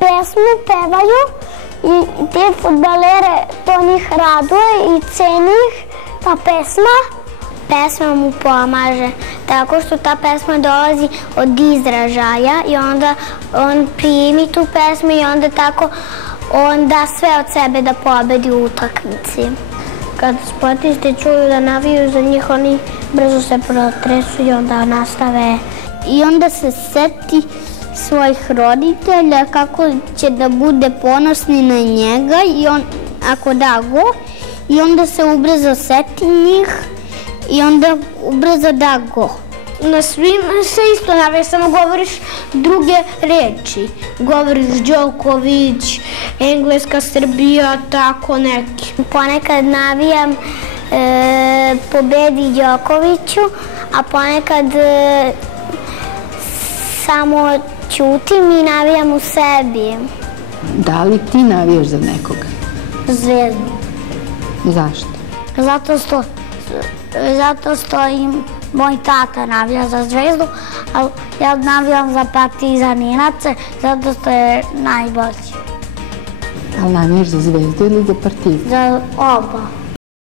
pesmu pevaju i te fudbalere, to njih raduje i ceni ih, ta pesma. Pesma mu pomaže, tako što ta pesma dolazi od izražaja i onda on primi tu pesmu i onda tako on da sve od sebe da pobedi u utakmici. Kad sportisti čuju da navijaju za njih, oni brzo se protresu i onda nastave. I onda se seti svojih roditelja kako će da bude ponosni na njega i on ako da gol i onda se ubrzo seti njih i onda ubrzo da gol. Na svim se isto navija, samo govoriš druge reči. Govoriš Đoković, Engleska, Srbija, tako neki. Ponekad navijam pobedi Đokoviću, a ponekad samo ćutim i navijam u sebi. Da li ti navijaš za nekoga? Zvezdu. Zašto? Zato što im moj tata navija za Zvezdu, a ja navijam za Partizan inače, zato što je najbolji. Ali navijaš za Zvezdu ili za Partizan? Za oba.